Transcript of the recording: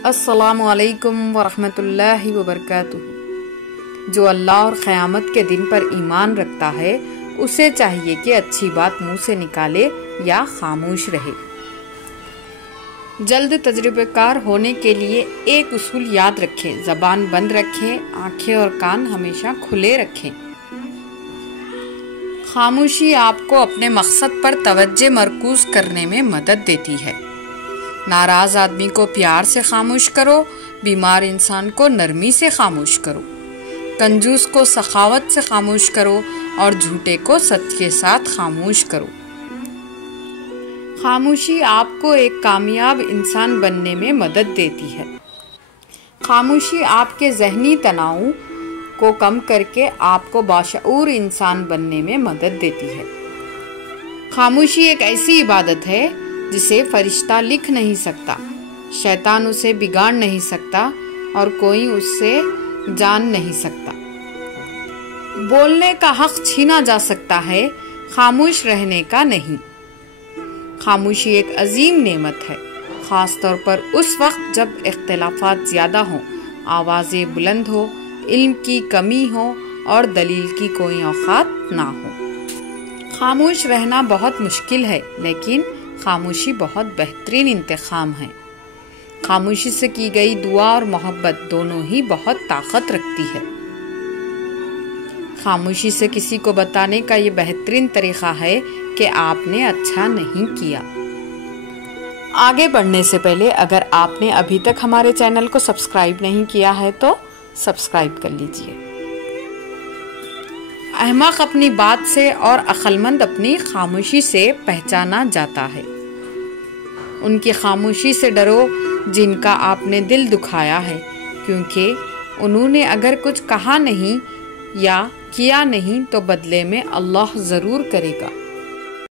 अस्सलामु अलैकुम वरहमतुल्लाहि वबरकातुहू। जो अल्लाह और क़यामत के दिन पर ईमान रखता है उसे चाहिए कि अच्छी बात मुंह से निकाले या खामोश रहे। जल्द तजुर्बेकार होने के लिए एक उसूल याद रखें, ज़बान बंद रखें, आंखें और कान हमेशा खुले रखें। खामोशी आपको अपने मकसद पर तवज्जो मरकूज करने में मदद देती है। नाराज आदमी को प्यार से खामोश करो, बीमार इंसान को नरमी से खामोश करो, कंजूस को सखावत से खामोश करो और झूठे को सच के साथ खामोश करो। खामोशी आपको एक कामयाब इंसान बनने में मदद देती है। खामोशी आपके ज़हनी तनाव को कम करके आपको बाशऊर इंसान बनने में मदद देती है। खामोशी एक ऐसी इबादत है जिसे फरिश्ता लिख नहीं सकता, शैतान उसे बिगाड़ नहीं सकता और कोई उससे जान नहीं सकता। बोलने का हक छीना जा सकता है, खामोश रहने का नहीं। खामोशी एक अजीम नेमत है, ख़ास तौर पर उस वक्त जब इख्तिलाफात ज़्यादा हों, आवाज़ें बुलंद हो, इल्म की कमी हो और दलील की कोई औकात ना हो। खामोश रहना बहुत मुश्किल है, लेकिन खामोशी बहुत बेहतरीन इंतखाम है। खामोशी से की गई दुआ और मोहब्बत दोनों ही बहुत ताकत रखती है। खामोशी से किसी को बताने का ये बेहतरीन तरीका है कि आपने अच्छा नहीं किया। आगे बढ़ने से पहले अगर आपने अभी तक हमारे चैनल को सब्सक्राइब नहीं किया है तो सब्सक्राइब कर लीजिए। अहमक अपनी बात से और अक्लमंद अपनी खामोशी से पहचाना जाता है। उनकी खामोशी से डरो जिनका आपने दिल दुखाया है, क्योंकि उन्होंने अगर कुछ कहा नहीं या किया नहीं तो बदले में अल्लाह ज़रूर करेगा।